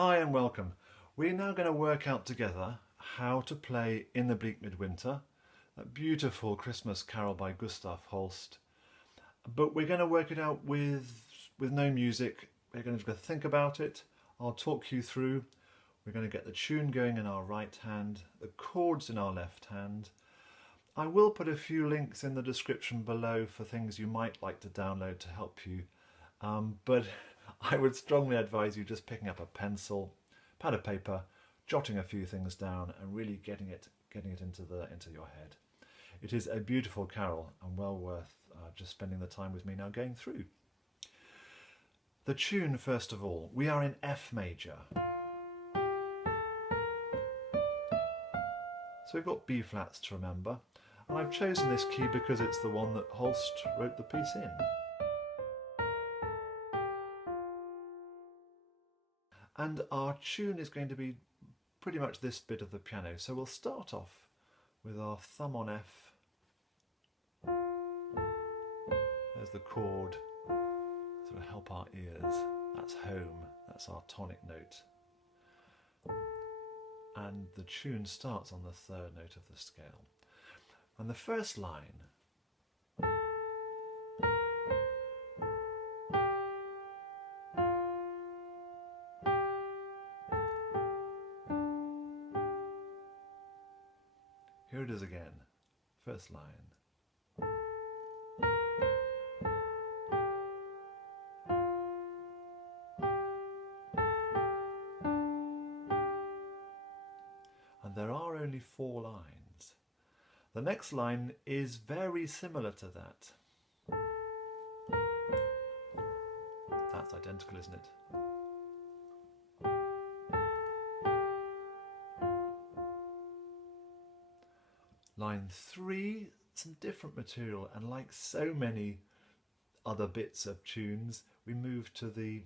Hi and welcome. We're now going to work out together how to play In the Bleak Midwinter, that beautiful Christmas carol by Gustav Holst. But we're going to work it out with no music. We're going to think about it. I'll talk you through. We're going to get the tune going in our right hand, the chords in our left hand. I will put a few links in the description below for things you might like to download to help you. But I would strongly advise you just picking up a pencil, pad of paper, jotting a few things down and really getting it into your head. It is a beautiful carol and well worth just spending the time with me now going through. The tune, first of all, we are in F major. So we've got B flats to remember, and I've chosen this key because it's the one that Holst wrote the piece in. And our tune is going to be pretty much this bit of the piano. So we'll start off with our thumb on F. There's the chord, sort of help our ears. That's home, that's our tonic note. And the tune starts on the third note of the scale. And the first line here it is again, first line. And there are only 4 lines. The next line is very similar to that. That's identical, isn't it? Line 3, some different material, and like so many other bits of tunes, we move to the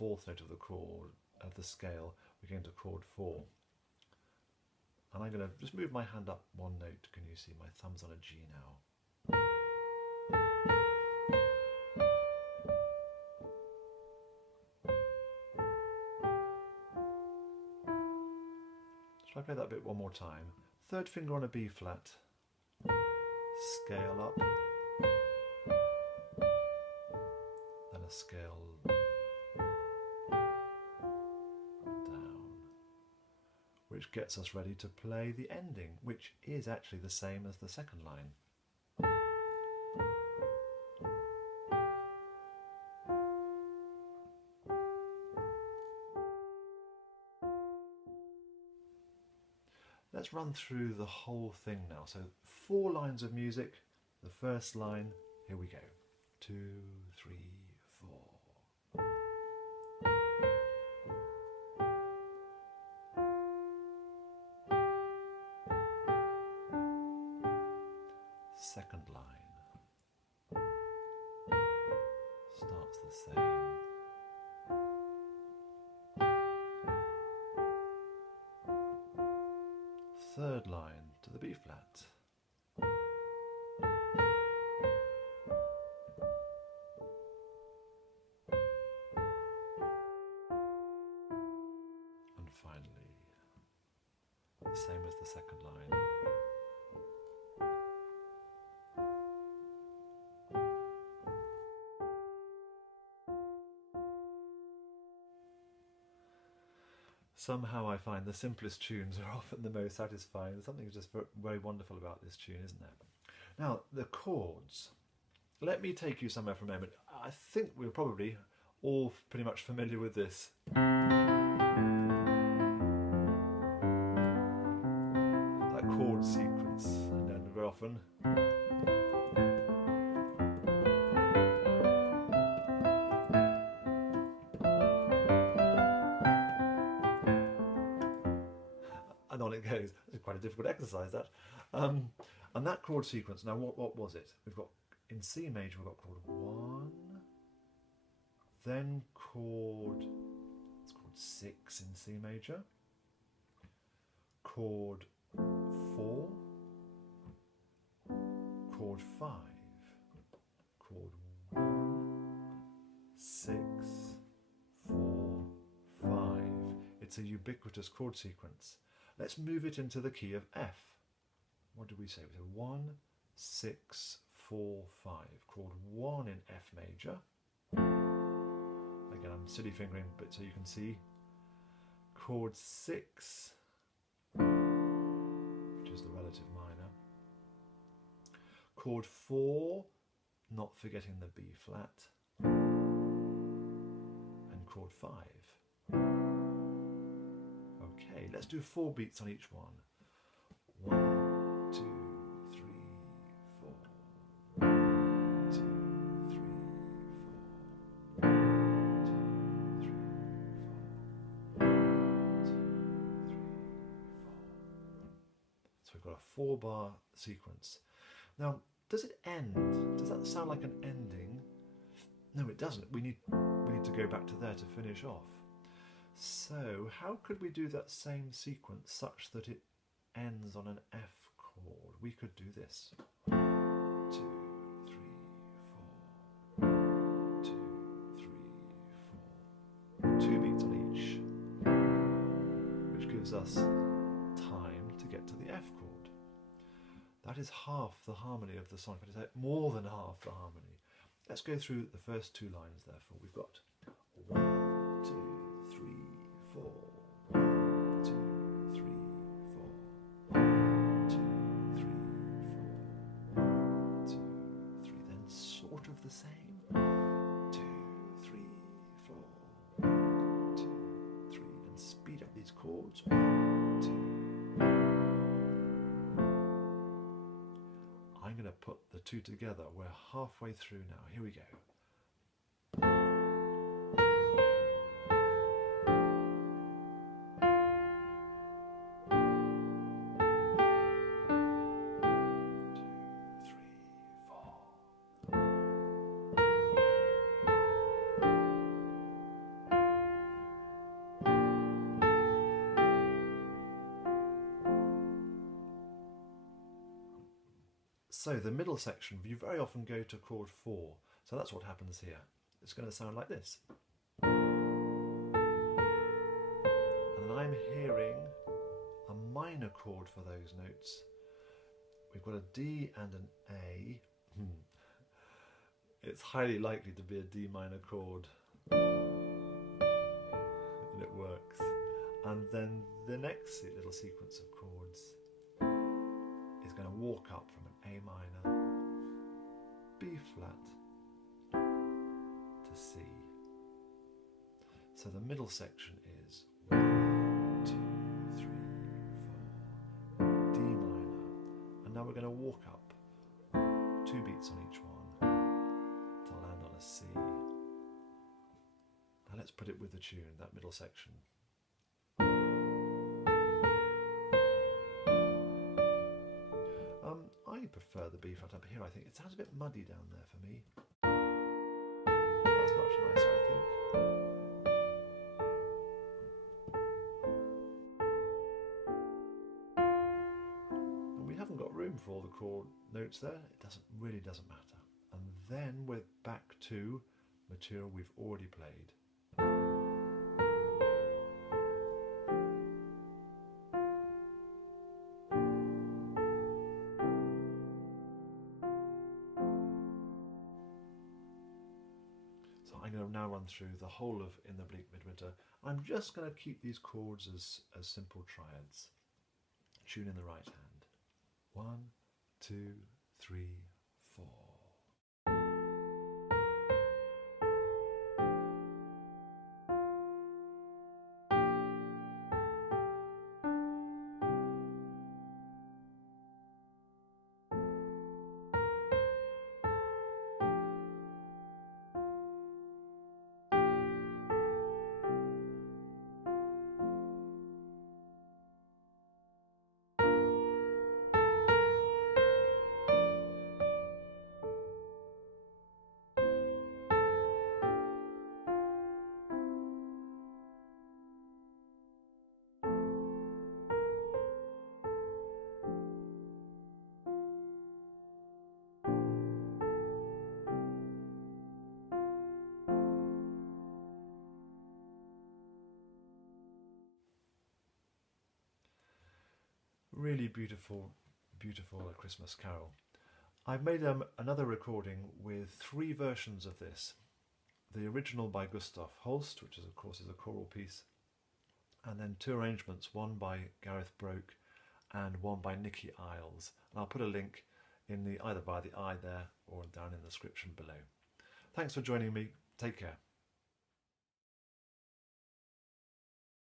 4th note of the chord of the scale. We're going to chord 4. And I'm going to just move my hand up 1 note. Can you see my thumb's on a G now? Shall I play that bit one more time? 3rd finger on a B flat, scale up, then a scale down, which gets us ready to play the ending, which is actually the same as the second line. Let's run through the whole thing now. So 4 lines of music. The first line, here we go. 2, 3, 4. Second line starts the same. Third line to the B flat. And finally, the same as the second line. Somehow I find the simplest tunes are often the most satisfying. There's something just very wonderful about this tune, isn't there? Now, the chords. Let me take you somewhere for a moment. I think we're probably all pretty much familiar with this. That chord sequence, and then very often and on it goes. It's quite a difficult exercise, that. And that chord sequence, now what was it? We've got, in C major, we've got chord 1, then it's chord 6 in C major, chord 4, chord 5, chord 1, 6, 4, 5, It's a ubiquitous chord sequence. Let's move it into the key of F. What did we say? We said 1, 6, 4, 5. Chord 1 in F major. Again, I'm silly fingering, but so you can see. Chord 6, which is the relative minor. Chord 4, not forgetting the B flat. And chord 5. Okay, let's do 4 beats on each one. 1, 2, 3, 4. 1, 2, 3, 4. 1, 2, 3, 4. 1, 2, 3, 4. So we've got a 4-bar sequence. Now, does it end? Does that sound like an ending? No, it doesn't. We need to go back to there to finish off. So how could we do that same sequence such that it ends on an F chord? We could do this. 2, 3, 4. 2, 3, 4. 2 beats on each, which gives us time to get to the F chord. That is half the harmony of the song. In fact, more than half the harmony. Let's go through the first 2 lines, therefore. We've got 1, 2, 3, 4. 1, 2, 3, 4. 1, 2, 3, 4. 1, 2, 3. Then sort of the same. 2, 3, 4. 1, 2, 3. And speed up these chords. 1, 2. I'm going to put the 2 together. We're halfway through now. Here we go. So the middle section, you very often go to chord 4. So that's what happens here. It's going to sound like this. And then I'm hearing a minor chord for those notes. We've got a D and an A. It's highly likely to be a D minor chord. And it works. And then the next little sequence of chords is going to walk up from an A minor, B flat to C. So the middle section is 1, 2, 3, 4, D minor, and now we're going to walk up 2 beats on each one to land on a C. Now let's put it with the tune, that middle section. I prefer the B flat up here. I think it sounds a bit muddy down there for me. That's much nicer, I think. And we haven't got room for all the chord notes there. It really doesn't matter. And then we're back to material we've already played. So I'm going to now run through the whole of In the Bleak Midwinter. I'm just going to keep these chords as simple triads. Tune in the right hand. 1, 2, 3, 4. really beautiful, beautiful Christmas carol. I've made another recording with 3 versions of this. The original by Gustav Holst, which is of course is a choral piece, and then 2 arrangements, one by Gareth Broke and one by Nikki Isles. And I'll put a link in the either by the eye there or down in the description below. Thanks for joining me. Take care.